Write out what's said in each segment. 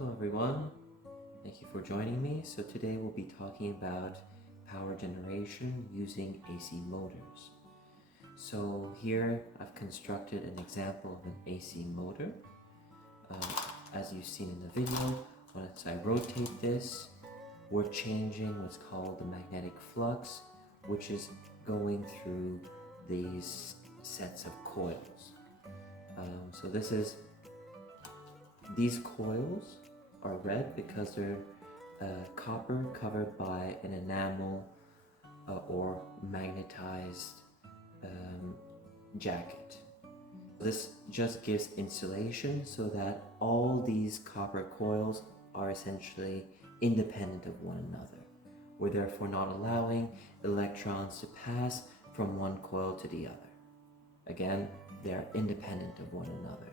Hello everyone, thank you for joining me. So today we'll be talking about power generation using AC motors. So here I've constructed an example of an AC motor. As you've seen in the video, once I rotate this, we're changing what's called the magnetic flux, which is going through these sets of coils. These coils are red because they're copper covered by an enamel or magnetized jacket. This just gives insulation so that all these copper coils are essentially independent of one another. We're therefore not allowing electrons to pass from one coil to the other. Again, they are independent of one another.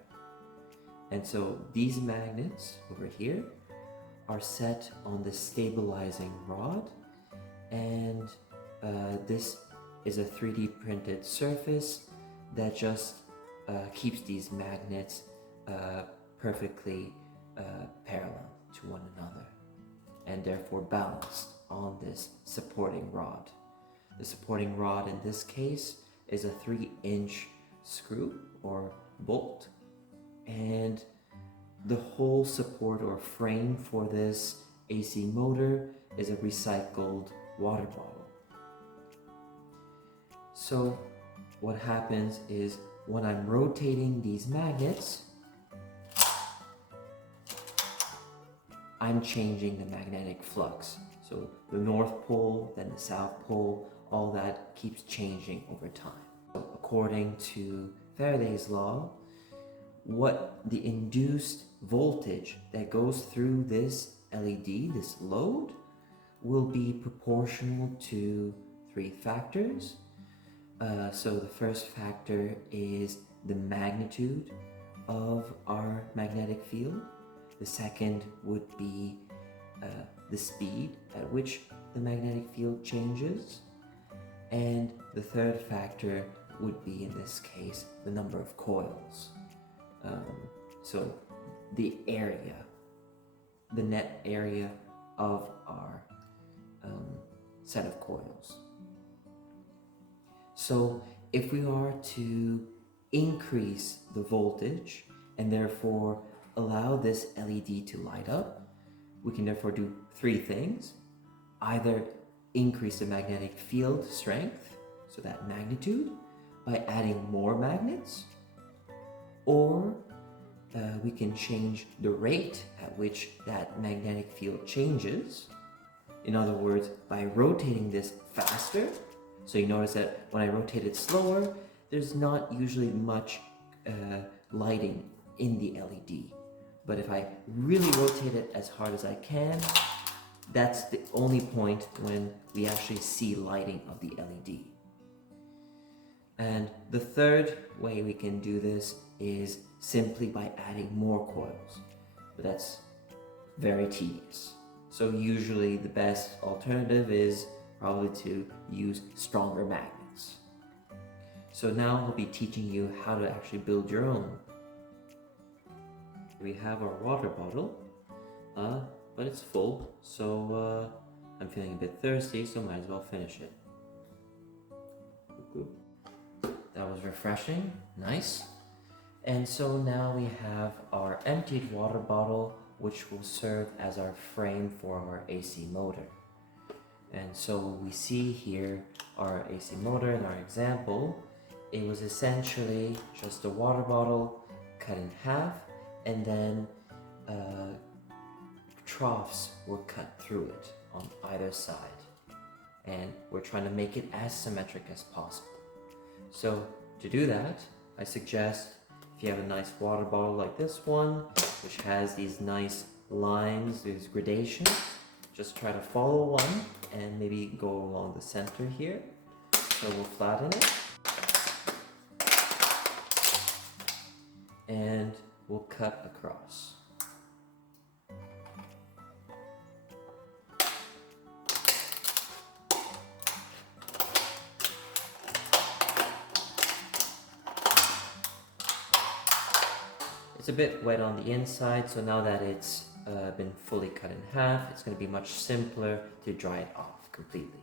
And so these magnets over here are set on the stabilizing rod, and this is a 3D printed surface that just keeps these magnets perfectly parallel to one another and therefore balanced on this supporting rod. The supporting rod in this case is a 3-inch screw or bolt, and the whole support or frame for this AC motor is a recycled water bottle. So what happens is when I'm rotating these magnets, I'm changing the magnetic flux. So the North Pole, then the South Pole, all that keeps changing over time. So according to Faraday's law, what the induced voltage that goes through this LED, this load, will be proportional to 3 factors. So the first factor is the magnitude of our magnetic field. The second would be the speed at which the magnetic field changes. And the third factor would be, in this case, the number of coils. So the area, the net area of our set of coils. So if we are to increase the voltage and therefore allow this LED to light up, we can therefore do 3 things. Either increase the magnetic field strength, so that magnitude, by adding more magnets, or we can change the rate at which that magnetic field changes. In other words, by rotating this faster. So you notice that when I rotate it slower, there's not usually much lighting in the LED. But if I really rotate it as hard as I can, that's the only point when we actually see lighting of the LED. And the third way we can do this is simply by adding more coils, but that's very tedious. So usually the best alternative is probably to use stronger magnets. So now I'll be teaching you how to actually build your own. We have our water bottle, but it's full, so I'm feeling a bit thirsty, so might as well finish it. That was refreshing, nice. And so now we have our emptied water bottle, which will serve as our frame for our AC motor. And so we see here our AC motor in our example. It was essentially just a water bottle cut in half, and then troughs were cut through it on either side. And we're trying to make it as symmetric as possible. So to do that, I suggest if you have a nice water bottle like this one, which has these nice lines, these gradations, just try to follow one and maybe go along the center here. So we'll flatten it. And we'll cut across. It's a bit wet on the inside, so now that it's been fully cut in half, it's going to be much simpler to dry it off completely.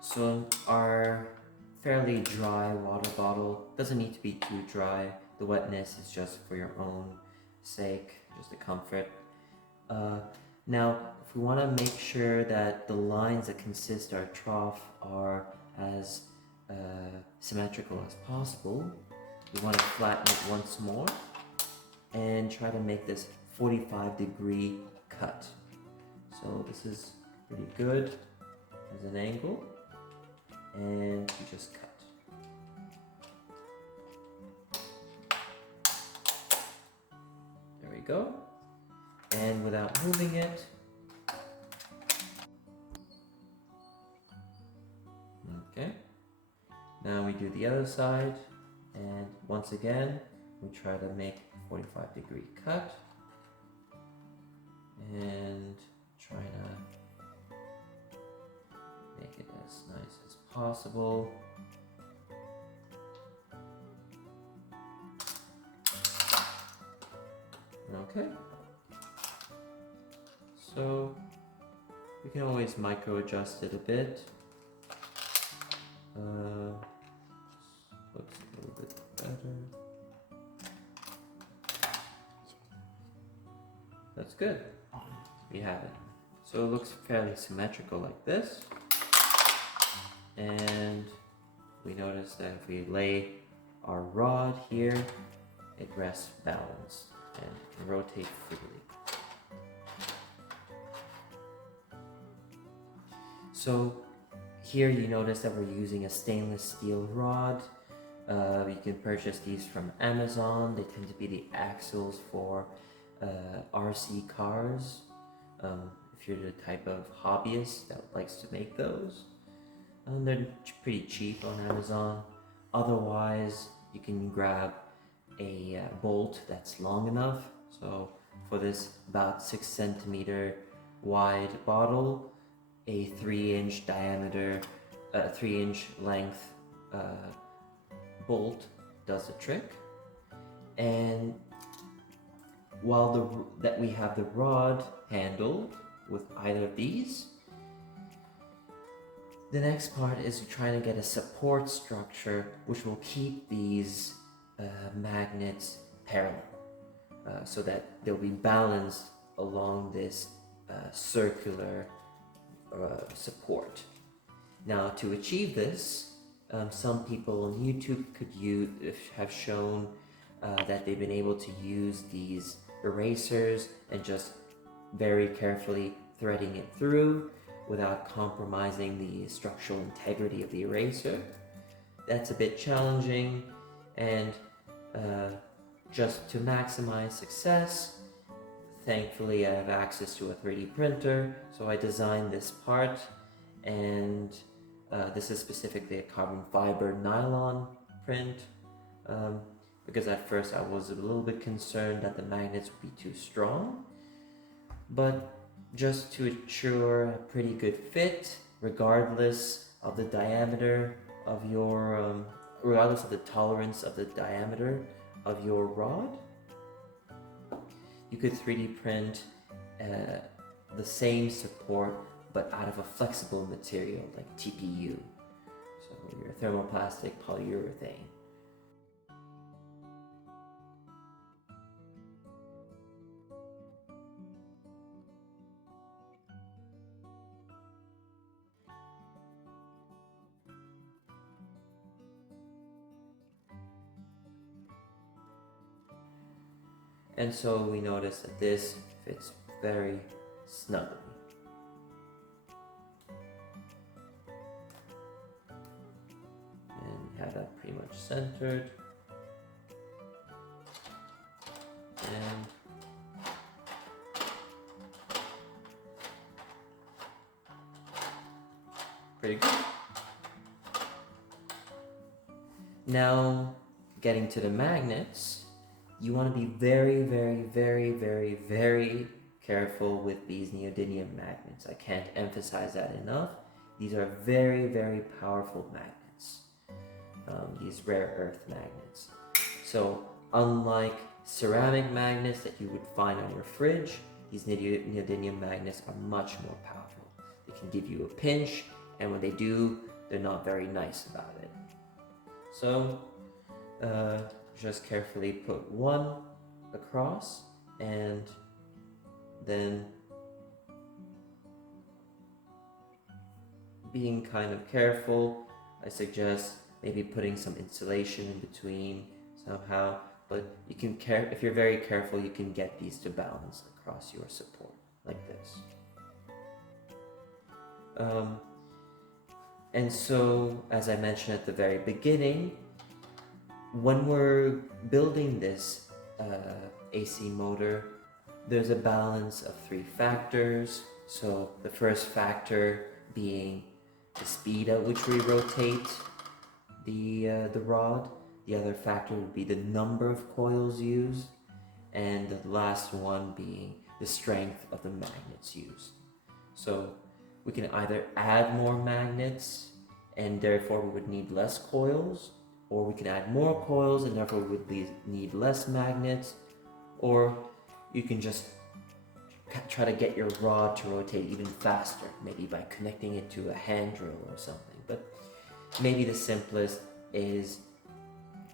So our fairly dry water bottle doesn't need to be too dry. The wetness is just for your own sake, just a comfort. Now, if we want to make sure that the lines that consist our trough are as symmetrical as possible, we want to flatten it once more and try to make this 45-degree cut. So this is pretty good as an angle, and you just cut. There we go. And without moving it, okay. Now we do the other side, and once again, we try to make a 45-degree cut, and try to make it as nice as possible. Okay. So we can always micro adjust it a bit. Looks a little bit better. That's good. We have it. So it looks fairly symmetrical like this. And we notice that if we lay our rod here, it rests balanced and can rotate freely. So here you notice that we're using a stainless steel rod. You can purchase these from Amazon. They tend to be the axles for RC cars. If you're the type of hobbyist that likes to make those, they're pretty cheap on Amazon. Otherwise, you can grab a bolt that's long enough. So for this about 6 centimeter wide bottle, a 3-inch diameter, 3-inch length bolt does the trick. And while that we have the rod handled with either of these, the next part is trying to get a support structure which will keep these magnets parallel, so that they'll be balanced along this circular support. Now, to achieve this, some people on YouTube have shown that they've been able to use these erasers and just very carefully threading it through without compromising the structural integrity of the eraser. That's a bit challenging, and just to maximize success, thankfully I have access to a 3D printer, so I designed this part, and this is specifically a carbon fiber nylon print, because at first I was a little bit concerned that the magnets would be too strong, but just to ensure a pretty good fit, regardless of the diameter of your, regardless of the tolerance of the diameter of your rod, you could 3D print the same support but out of a flexible material like TPU, so your thermoplastic polyurethane. And so we notice that this fits very snugly. And we have that pretty much centered. And pretty good. Now, getting to the magnets, you want to be very, very, very, very, very careful with these neodymium magnets. I can't emphasize that enough. These are very, very powerful magnets. These rare earth magnets. So unlike ceramic magnets that you would find on your fridge, these neodymium magnets are much more powerful. They can give you a pinch, and when they do, they're not very nice about it. So just carefully put one across, and then being kind of careful, I suggest maybe putting some insulation in between somehow, but you can if you're very careful, you can get these to balance across your support like this. And so, as I mentioned at the very beginning, when we're building this AC motor, there's a balance of 3 factors. So the first factor being the speed at which we rotate the rod. The other factor would be the number of coils used, and the last one being the strength of the magnets used. So we can either add more magnets and therefore we would need less coils, or we can add more coils and therefore we would need less magnets, or you can just try to get your rod to rotate even faster, maybe by connecting it to a hand drill or something. But maybe the simplest is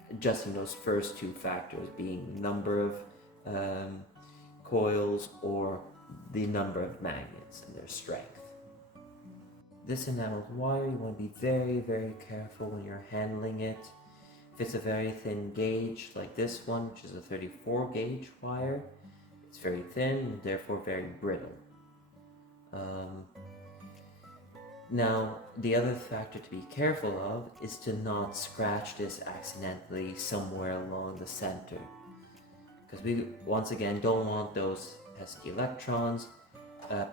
adjusting those first 2 factors, being number of coils or the number of magnets and their strength. This enameled wire, you want to be very, very careful when you're handling it. If it's a very thin gauge like this one, which is a 34 gauge wire, it's very thin and therefore very brittle. Now, the other factor to be careful of is to not scratch this accidentally somewhere along the center, because we, once again, don't want those pesky electrons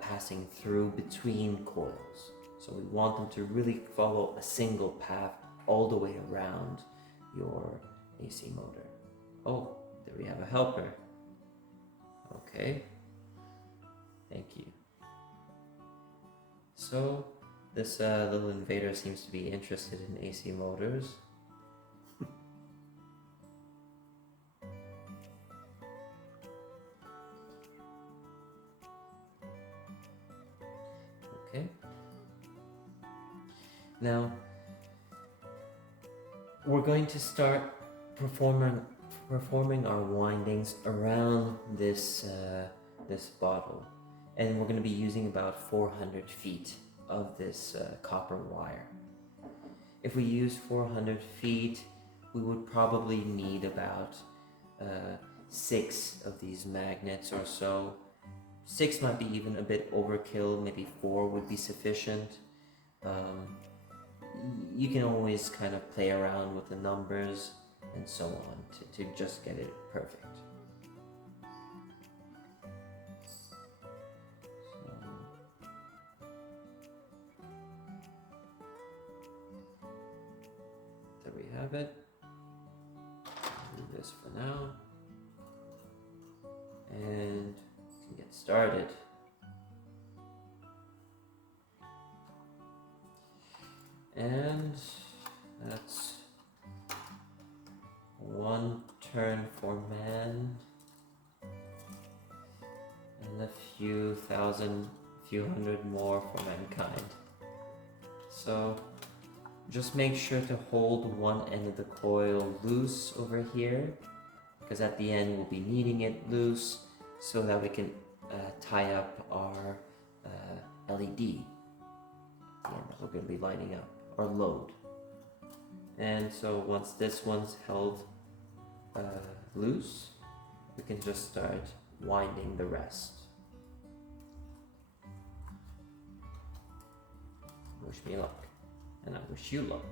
passing through between coils. So we want them to really follow a single path all the way around your AC motor. Oh, there we have a helper. Okay, thank you. So this little invader seems to be interested in AC motors. Okay. Now we're going to start performing our windings around this this bottle, and we're going to be using about 400 feet of this copper wire. If we use 400 feet, we would probably need about 6 of these magnets or so. 6 might be even a bit overkill, maybe 4 would be sufficient. You can always kind of play around with the numbers and so on to just get it perfect. There we have it. Do this for now, and we can get started. And that's 1 turn for man, and a few hundred more for mankind. So just make sure to hold one end of the coil loose over here, because at the end we'll be needing it loose so that we can tie up our LED that we're going to be lining up, our load. And so once this one's held loose, we can just start winding the rest. Wish me luck, and I wish you luck.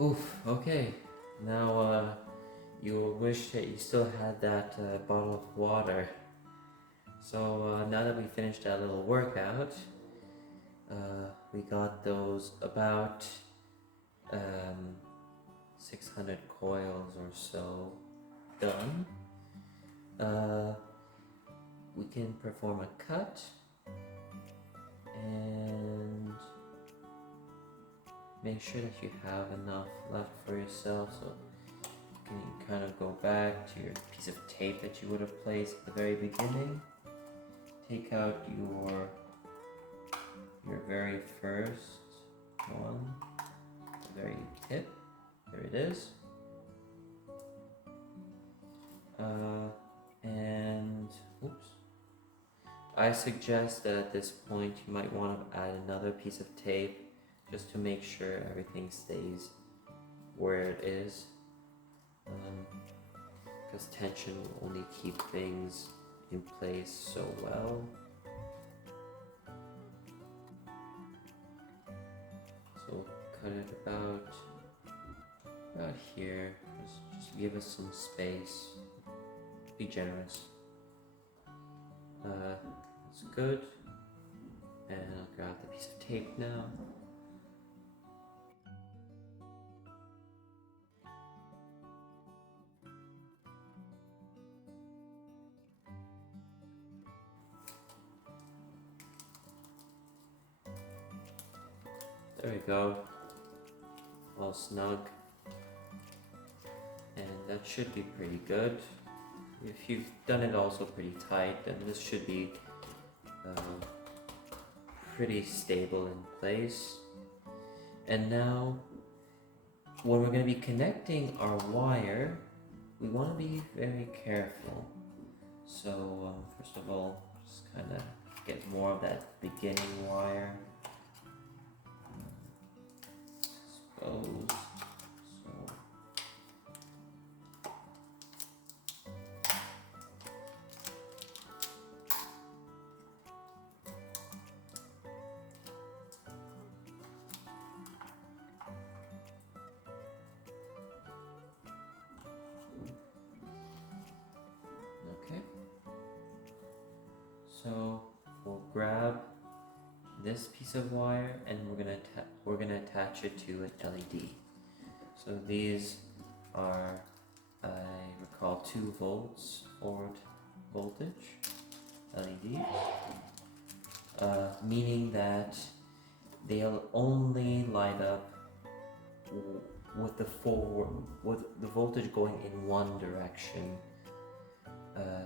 Oof, okay. Now, you will wish that you still had that bottle of water. So, now that we finished that little workout, we got those about um, 600 coils or so done. We can perform a cut and make sure that you have enough left for yourself, so you can kind of go back to your piece of tape that you would have placed at the very beginning. Take out your very first one, the very tip. There it is. And oops. I suggest that at this point you might want to add another piece of tape just to make sure everything stays where it is, because tension will only keep things in place so well. So cut it about here. Just give us some space. Be generous. That's good. And I'll grab the piece of tape now. There we go. All snug. And that should be pretty good. If you've done it also pretty tight, then this should be pretty stable in place. And now, when we're going to be connecting our wire, we want to be very careful. So first of all, just kind of get more of that beginning wire. Exposed. So we'll grab this piece of wire and we're gonna attach it to an LED. So these are, I recall, 2 volts forward voltage LEDs, meaning that they'll only light up with the voltage going in one direction.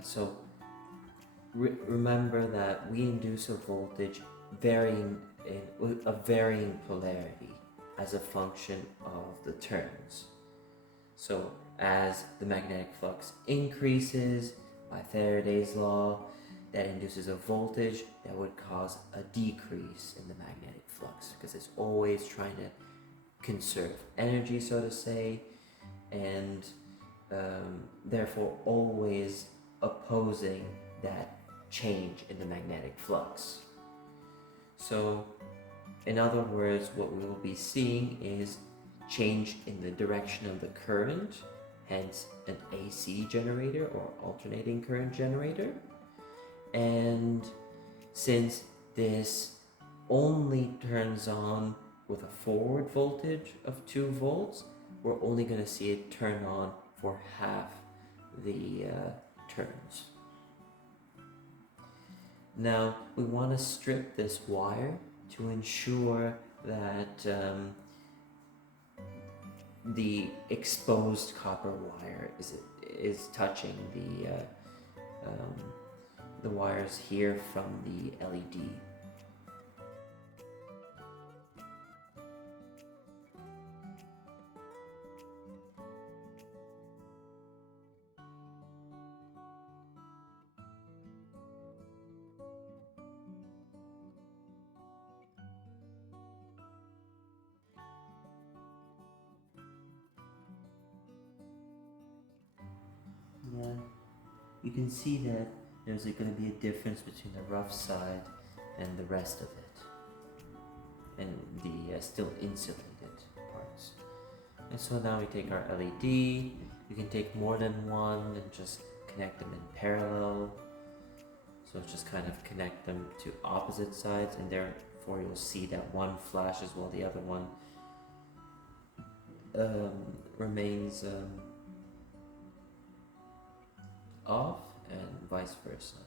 So remember that we induce a voltage with a varying polarity as a function of the turns. So as the magnetic flux increases by Faraday's law, that induces a voltage that would cause a decrease in the magnetic flux, because it's always trying to conserve energy, so to say, and therefore always opposing that change in the magnetic flux. So in other words, what we will be seeing is change in the direction of the current, hence an AC generator or alternating current generator. And since this only turns on with a forward voltage of 2 volts, we're only going to see it turn on for half the turns. Now we want to strip this wire to ensure that the exposed copper wire is touching the wires here from the LED. Yeah, you can see that there's going to be a difference between the rough side and the rest of it, and the still insulated parts. And so now we take our LED. You can take more than one and just connect them in parallel. So just kind of connect them to opposite sides, and therefore you'll see that one flashes while the other one remains off, and vice versa.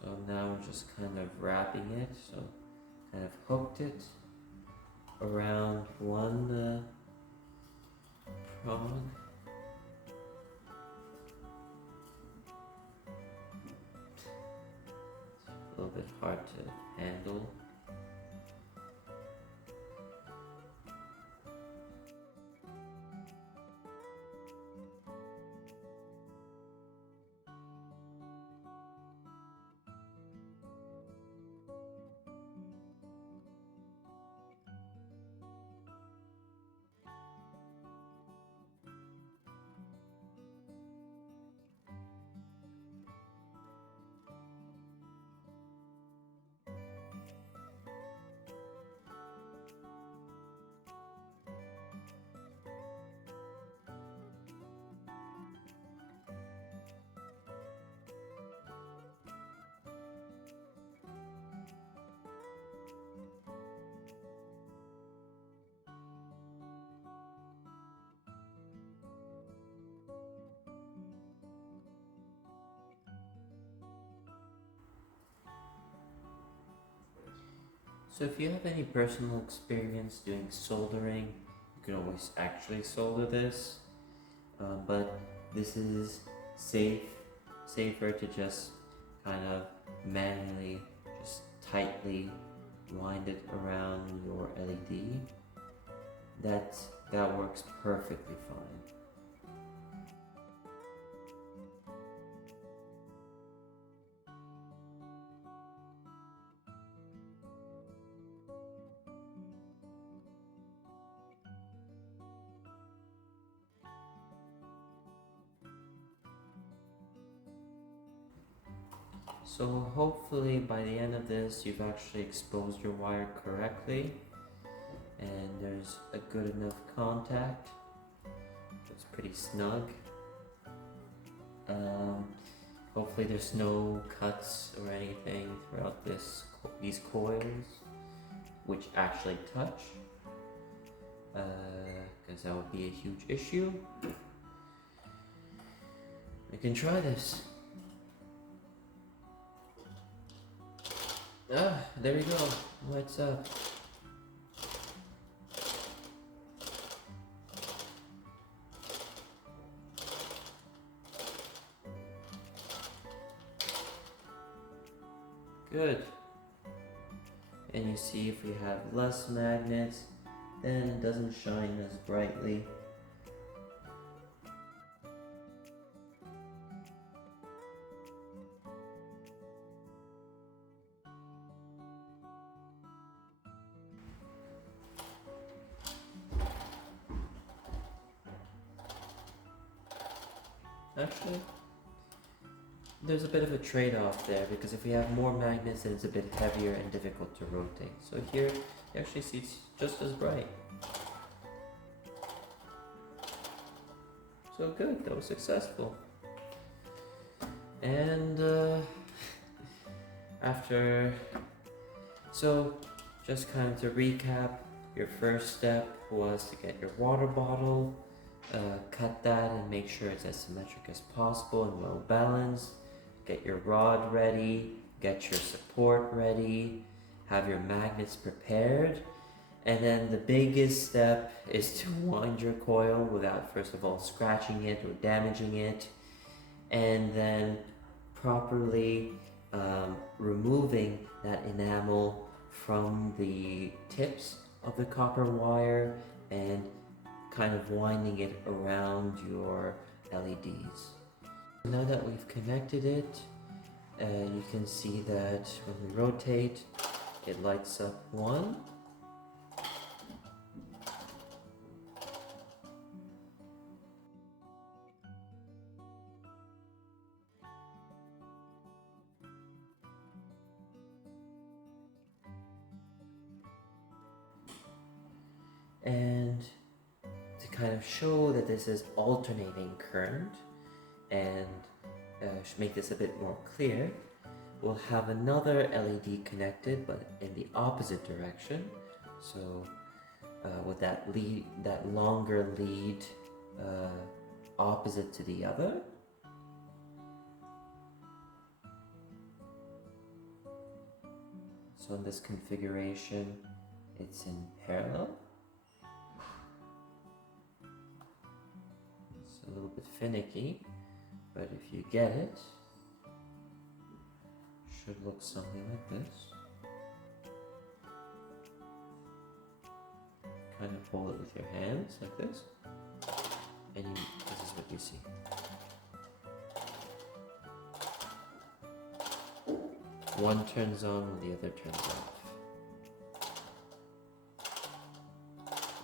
So now we're just kind of wrapping it, so kind of hooked it around one prong. A little bit hard to handle. So if you have any personal experience doing soldering, you can always actually solder this, but this is safer to just kind of manually, just tightly wind it around your LED. That works perfectly fine. So hopefully by the end of this, you've actually exposed your wire correctly and there's a good enough contact. It's pretty snug. Hopefully there's no cuts or anything throughout these coils, which actually touch, because that would be a huge issue. We can try this. There we go. Lights up. Good. And you see if we have less magnets, then it doesn't shine as brightly. Actually, there's a bit of a trade-off there, because if we have more magnets, then it's a bit heavier and difficult to rotate. So here, you actually see it's just as bright. So good, that was successful. And so just kind of to recap, your first step was to get your water bottle, cut that and make sure it's as symmetric as possible and well balanced. Get your rod ready, get your support ready, have your magnets prepared, and then the biggest step is to wind your coil without first of all scratching it or damaging it, and then properly removing that enamel from the tips of the copper wire and kind of winding it around your LEDs. Now that we've connected it, you can see that when we rotate, it lights up one. And kind of show that this is alternating current and make this a bit more clear, we'll have another LED connected but in the opposite direction. So with that longer lead opposite to the other. So in this configuration, it's in parallel. It's a little bit finicky, but if you get it, should look something like this. Kind of hold it with your hands like this, and this is what you see. One turns on when the other turns off.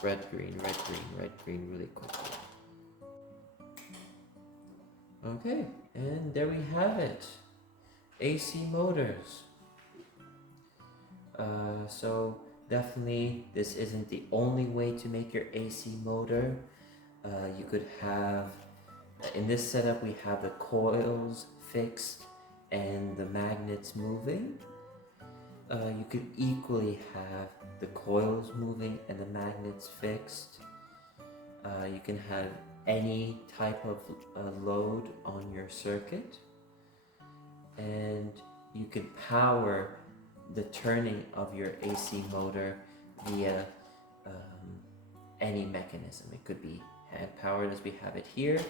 Red, green, red, green, red, green, really quickly. Okay, and there we have it. AC motors. So definitely this isn't the only way to make your AC motor. You could have, in this setup we have the coils fixed and the magnets moving. You could equally have the coils moving and the magnets fixed. You can have any type of load on your circuit, and you can power the turning of your AC motor via any mechanism. It could be hand powered as we have it here,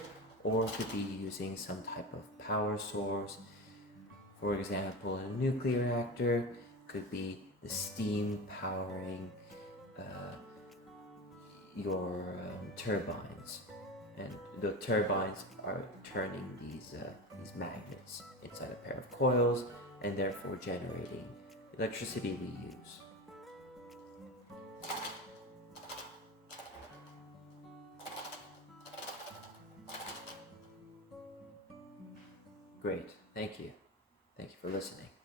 or it could be using some type of power source. For example, in a nuclear reactor, could be the steam powering your turbines, and the turbines are turning these magnets inside a pair of coils, and therefore generating electricity we use. Great, thank you. Thank you for listening.